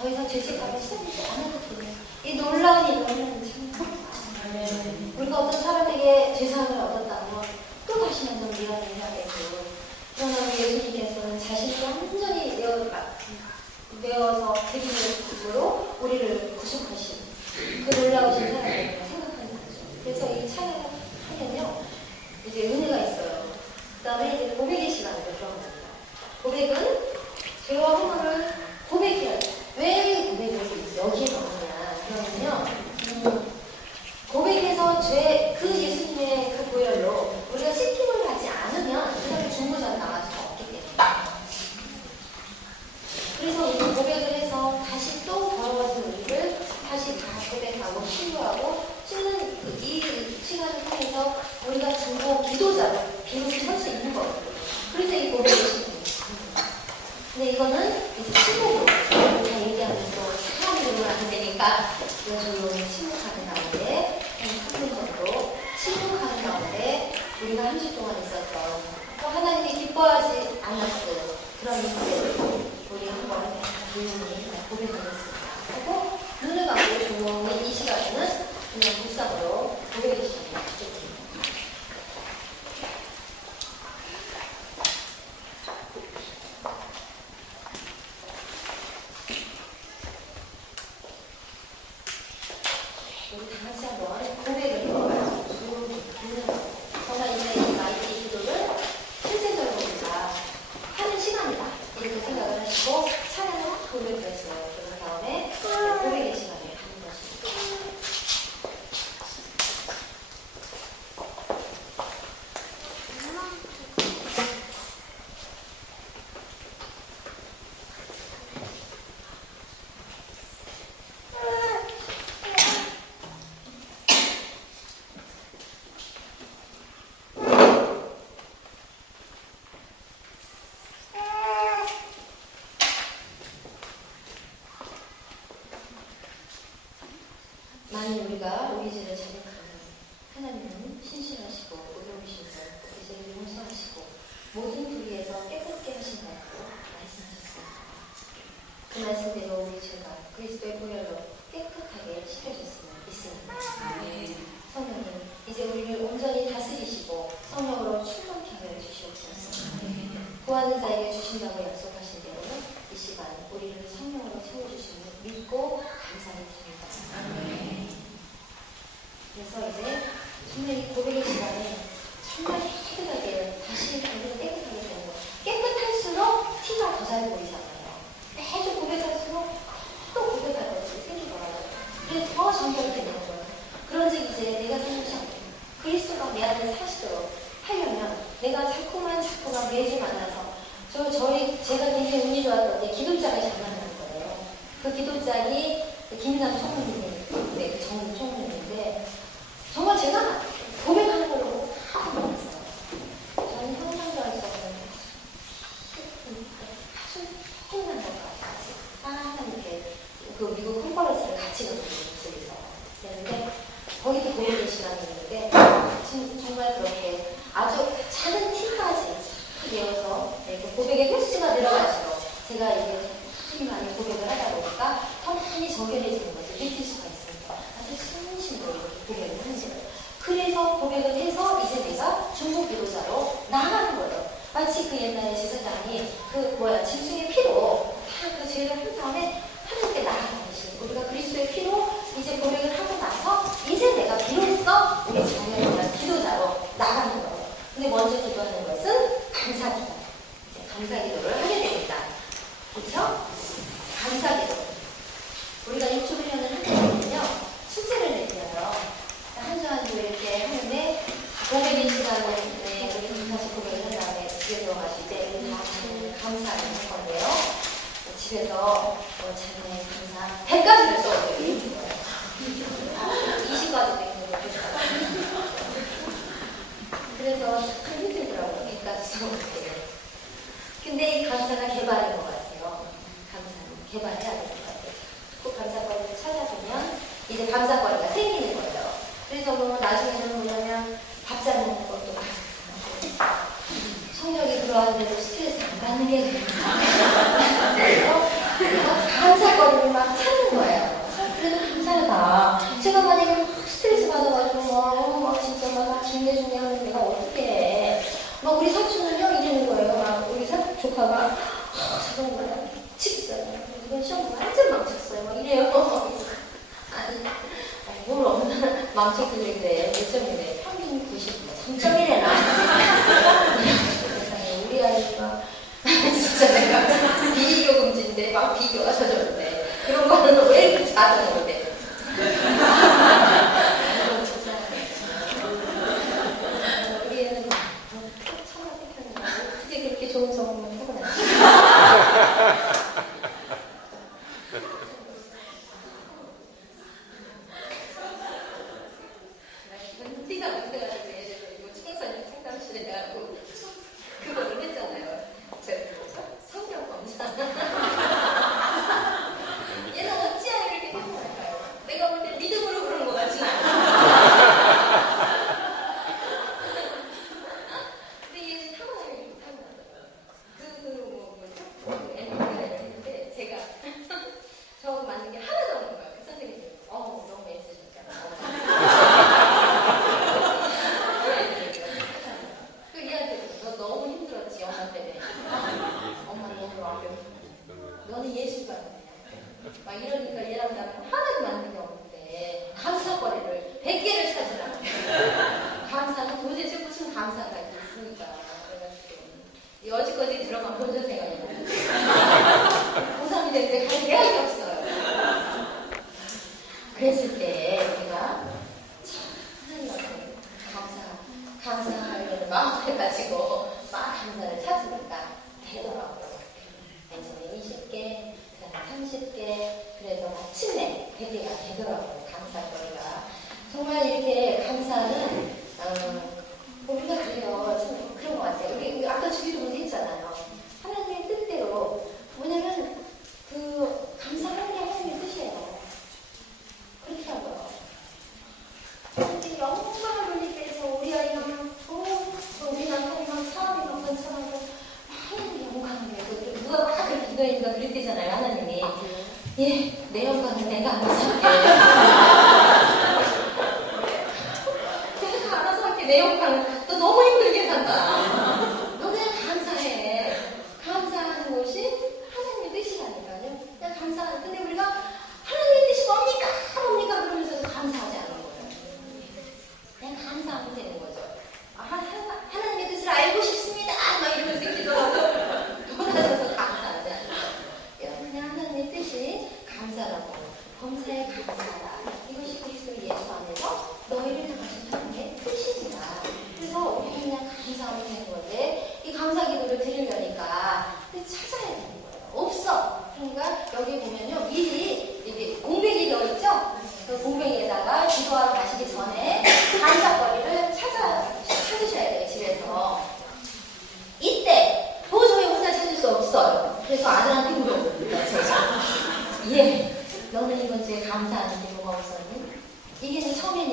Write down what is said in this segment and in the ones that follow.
더 이상 죄책감을 쓰지 않아도 되는 이 놀라운 하나님 참 우리가 어떤 사람에게 죄사함을 얻었다면 또 다시 한번 미안을 해야 되고 그러나 우리 예수님께서는 자신을 완전히 내어, 내어서 드리는 것으로 우리를 구속하신 그 놀라우신 사랑을 생각하는 거죠. 그래서 이 찬양을 하면요 이제 은혜가 있어요. 그 다음에 이제 고백의 시간으로 들어갑니다. 고백은 죄와 허물을 고백해야 돼. 왜 고백을 여기에 넣느냐 그러면요 음, 고백해서 죄, 그 예수님의 그 보혈로 우리가 씻김을 하지 않으면 그 사람이 중보자로 나갈 수가 없기 때문에. 그래서 우리 고백을 해서 다시 또 더러워진 우리를 다시 다 고백하고 신고하고 씻는 그 이 시간을 통해서 우리가 중보 기도자로 비로소 설수 있는 거거든요. 그래서 이 고백을 신고해요. 근데 이거는 이제 친목으로 우리가 얘기하면 또 사람이 들으면 안 되니까 조용히 침묵하는 가운데 한 3분 정도 침묵하는 가운데 우리가 한주 동안 있었던 또 하나님이 기뻐하지 않았을 그런 일들을 우리 한번 조용히 고백하겠습니다. 하고 눈을 감고 조용히 이 시간에는 그냥 묵상으로 고백의 시간을 갖겠습니다. 우리 다 같이 한번 고백을 해볼까요? 조용히 눈을 감고. 정말 이제 이 마이크 기도를 실제적으로 우리가 하는 시간이다. 이렇게 생각을 하시고 찬양을 고백을 했어요. 그런 다음에 고백의 시간을 갖는 것입니다. 만일 우리가 우리 죄를 자백하면 하나님은 신실하시고 죄를 용서하시고 모든 불의에서 깨끗게 하신다고 말씀하셨습니다. 그 말씀대로 우리 죄가 그리스도의 보혈로 깨끗하게 씻겨졌음을 믿습니다. 성령님 이제 우리를 온전히 다스리시고 성령으로 충만케 하여 주시옵소서. 구하는 자에게 주신다고 약속하신 대로는 이 시간 우리를 성령으로 채워주심을 믿고 감사히 드립니다. 그래서 이제 정말 이 고백의 시간에 정말 깨끗하게 다시 우리를 깨끗하게 되는 거. 깨끗할수록 티가 더 잘 보이잖아요. 매주 고백할수록 또 고백할 것이 생기더라고요. 그래서 더 정결되는 거예요. 그런 즉 이제 내가 생각지 않고 그리스도가 내 안에 사시도록 하려면 내가 자꾸만 자꾸만 매주 만나서 저 저희 제가 굉장히 운이 좋았던 게 기도장을 잘 만나는 거예요. 그 기도장이 김남 총무님, 네, 그 정 총무님인데 정말 제가 고백하는 걸로 다 몰랐어요. 저는 형상도 할 수 없는 아주 조금만 것 같이 딱 이렇게 그 미국 콩버레스를 같이 가는 모습에서 그랬는데 거기도 고백의 시간이 있는데 진- 정말 그렇게 아주 작은 티까지 내어서 네, 그 고백의 횟수가 늘어갈수록 제가 이게 힘이 많이 고백을 하다 보니까 턱이 정결해지는 것을 느낄 수가 있습니다. 아주 진심으로 이렇게 고백을 하는 거예요. 그래서 고백을 해서 이제 내가 중보 기도자로 나아가는 거예요. 마치 그 옛날에 제사장이 그 뭐야 짐승의 피로 다 그 죄를 한 다음에 하나님께 나아가듯이 우리가 그리스도의 피로 이제 고백을 하고 나서 이제 내가 비로소 우리 대한 기도자로 나가는 거예요. 근데 먼저 기도하는 것은 감사 기도. 이제 감사 기도를 하게 됩니다. 그렇죠? 감사 기도. 우리가 유튜 훈련을 하게 되면요. 숙제를 내드려요. 한 주 한 주 이렇게 하는데 고백의 시간에 네, 우리 다시 고백을 한 다음에 집에 들어가실 때 우리 다 같이 감사를 할 건데요. 집에서 뭐 자기네 감사 100가지를 써오게 있는 거예요. 20가지도 있는 거예요. 그래서 참 힘들더라고요. 100가지 써오게. 근데 이 감사가 개발인 것 같아요. 감사는 개발해야 될 것 같아요. 그 감사거리를 찾아보면 이제 감사거리가 생기는 거예요. 그래서 뭐 나중에는 뭐냐면 들어왔는데도 스트레스 안 받는 게 감사. 그래서 감사거리를 막 찾는 거예요. 그래도 감사하다. 제가 만약에 막 스트레스 받아가지고 막, 막 진짜 막 중대 중대 하는 내가 어떻게 해. 막 우리 사촌은요 이러는 거예요. 막 우리 사 조카가 아, 잠깐만 미치겠어요. 이번 시험 완전 망쳤어요. 막 이래요. 아니, 뭘 얼마나 망쳤길래. 몇 점이래. 평균 90, 3점이래나. 세상에 우리 아이가 진짜 내가 비교 금지인데 막 비교가 젖었는데 그런 거는 왜 이렇게 자동으로 돼? 우리 애는 참아 어떻게 그렇게 좋은 성공을 하고 나지? 티가 안 돼가지고 예전에 이거 청소년 상담실에 가고 그거를 했잖아요. 저 성경 검사. 얘는 어찌하여 이렇게 하고 갈까요? 내가 볼 때 믿음으로 그런 것 같진 않아. 근데 얘는 타고나게 이렇게 타고나더라고요. 그, 그, 뭐, 뭐, 그, MBTI를 했는데 제가 저 맞는 게 하나도 없는 거예요. 그 선생님이. 어, 너무 애쓰셨잖아. 그 얘한테 너 너무 힘들었지 엄마 때문에 엄마 너무 완벽해 너는 막 이러니까 얘랑 나랑 하나도 맞는 게 없는데 감사거리를 100개를 찾으라고 감사는 도대체 무슨 감사가 있습니까? 그래가지고 여지까지 들어가면 본전 생각이 나요 고3이 됐는데 갈 대학이 없어요. 그랬을 때 제가 참 감사 감사하려는 마음을 가지고 막 감사를 찾으니까 되더라고요. 맨 처음에 20개, 그 다음에 30개, 그래서 마침내 100개가 되더라고요. 감사거리가. 정말 이렇게 감사는, 어, 우리가 그래요. 참 그런 것 같아요. 우리, 우리 아까 주기도문 했잖아요. 하나님의 뜻대로. 뭐냐면, 그, 감사하는 게 하나님의 뜻이에요. 그렇게 하고요. 근데 영광을 돌리기 서 우리 아이가 막, 어, 우리 남편이 막 사업이 막 번창하고, 하나님 영광을 내고, 누가 막 그렇게 기도해주가 그랬대잖아요, 하나님이. 예, 내 영광은 내가 알아서 할게. 내가 알아서 할게, 내 영광은. 너 너무 힘들게 산다. 너 그냥 감사해. 감사하는 것이 하나님의 뜻이라니까요. 그냥 감사하는, 근데 우리가 하나님의 뜻이 뭡니까? 뭡니까? 그러면서도 감사하지 않는 거예요. 그냥 감사하면 되는 거죠. 아, 하, 하, 하나님의 뜻을 알고 싶습니다. 막 이러면서 기도하고 돌아서서 감사하지 않는 거예요. 그냥 하나님의 뜻이 감사라고 범사에 감사하라. 이것이 그리스도 예수 안에서 너희를 향하신 하나님의 뜻입니다. 그래서 우리는 그냥 감사하면 되는 건데 이 감사 기도를 드리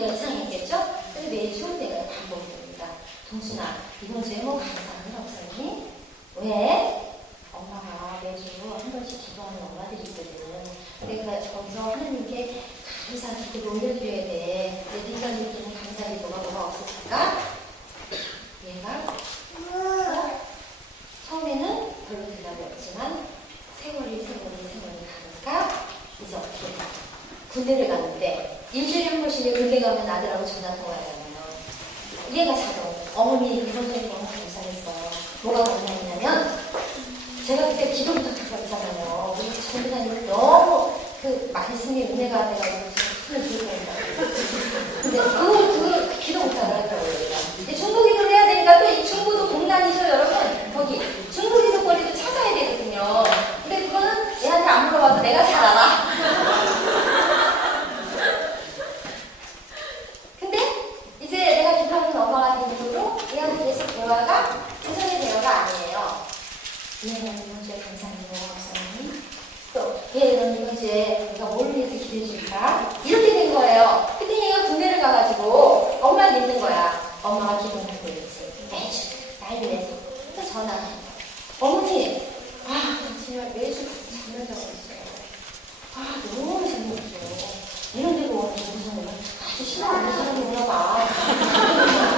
4개월 이상 있겠죠? 그래도 매일 쉬울 때가 반복됩니다. 동순아, 이번 주에 뭐 감사하는 없었니? 왜? 엄마가 매주 한 번씩 기도하는 엄마들이 있거든. 그러니까 거기서 하나님께 감사 기도를 올려드려야 돼. 근데 네가 느끼는 감사기 뭐가 뭐가 없었을까? 얘가 처음에는 별로 대답이 없지만 세월이 세월이 세월이 가니까 이제 어떻게 군대를 가는데 일주일에 한 번씩 이제 군대 가면 아들하고 전화 통화 하잖아요. 얘가 자동 어머니 이번 주에 너무 감사했어. 뭐가 감사했냐면 제가 그때 기도 부탁하고 있잖아요. 우리 전도사님을 너무 그 말씀이 은혜가 돼가지고 지금 손을 들고 있다. 근데 그 어머니, 아, 정말 매주 장면 잡고 있어요. 아, 너무 재밌죠. 이런 데도 오는 무슨, 아주 싫어하는 사람이구나 봐.